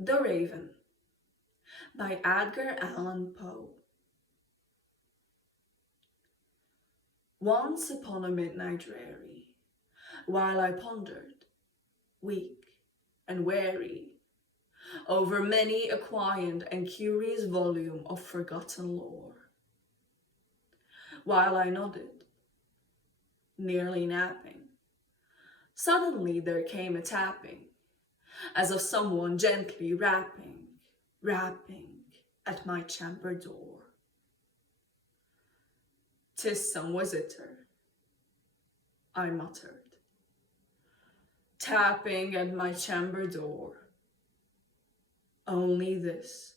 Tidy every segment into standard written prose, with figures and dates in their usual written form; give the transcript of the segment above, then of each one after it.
The Raven by Edgar Allan Poe. Once upon a midnight dreary, while I pondered, weak and weary, over many a quiet and curious volume of forgotten lore, while I nodded, nearly napping, suddenly there came a tapping, as of someone gently rapping at my chamber door. "'Tis some visitor," I muttered, tapping at my chamber door. Only this,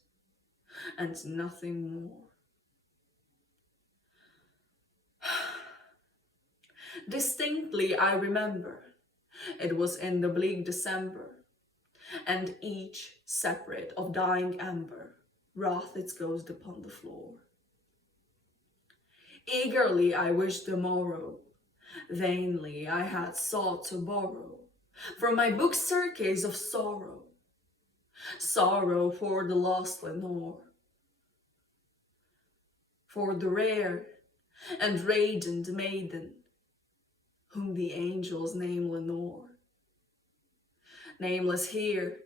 and nothing more. Distinctly I remember, it was in the bleak December, and each separate of dying ember wrath its ghost upon the floor. Eagerly I wished the morrow, vainly I had sought to borrow from my book's staircase of sorrow, sorrow for the lost Lenore, for the rare and radiant maiden whom the angels name Lenore, nameless here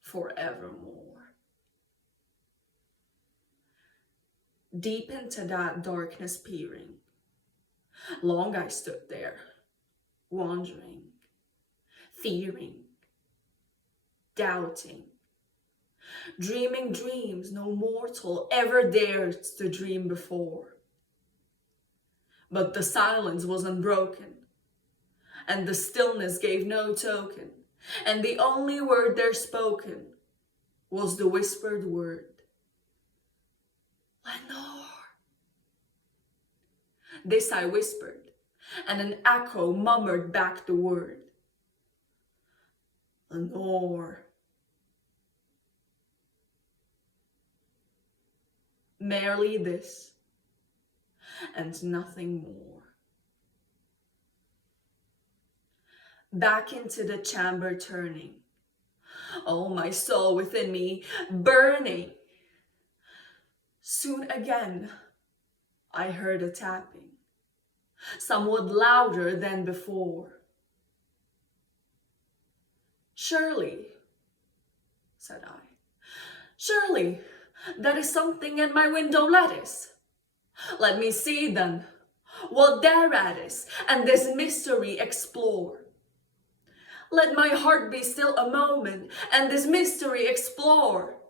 forevermore. Deep into that darkness peering, long I stood there, wondering, fearing, doubting, dreaming dreams no mortal ever dared to dream before. But the silence was unbroken, and the stillness gave no token, and the only word there spoken was the whispered word, "Lenore." This I whispered, and an echo murmured back the word, "Lenore." Merely this, and nothing more. Back into the chamber turning, all my soul within me burning. Soon again I heard a tapping, somewhat louder than before. "Surely," said I, "surely that is something at my window lattice. Let me see then what thereat is, and this mystery explore. Let my heart be still a moment, and this mystery explore.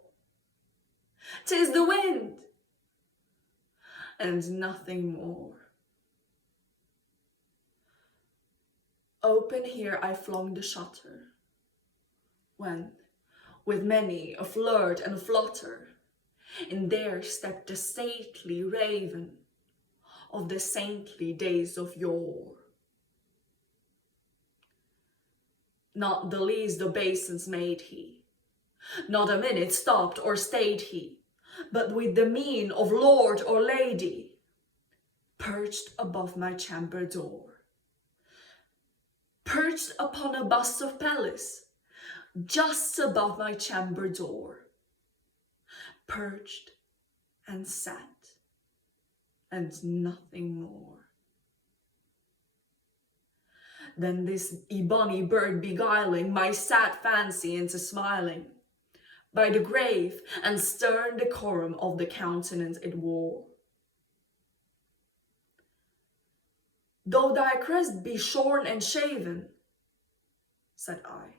'Tis the wind, and nothing more." Open here I flung the shutter, when, with many a flirt and flutter, in there stepped the stately raven of the saintly days of yore. Not the least obeisance made he, not a minute stopped or stayed he, but with the mien of lord or lady, perched above my chamber door, perched upon a bust of Pallas, just above my chamber door, perched and sat, and nothing more. Then this ebony bird beguiling my sad fancy into smiling, by the grave and stern decorum of the countenance it wore. "Though thy crest be shorn and shaven," said I,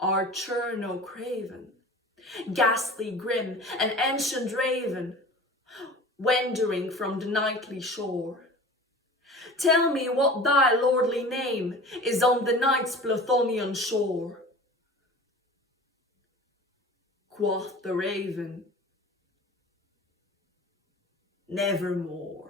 "art sure no craven, ghastly grim and ancient raven, wandering from the nightly shore. Tell me what thy lordly name is on the night's Plutonian shore." Quoth the raven, "Nevermore."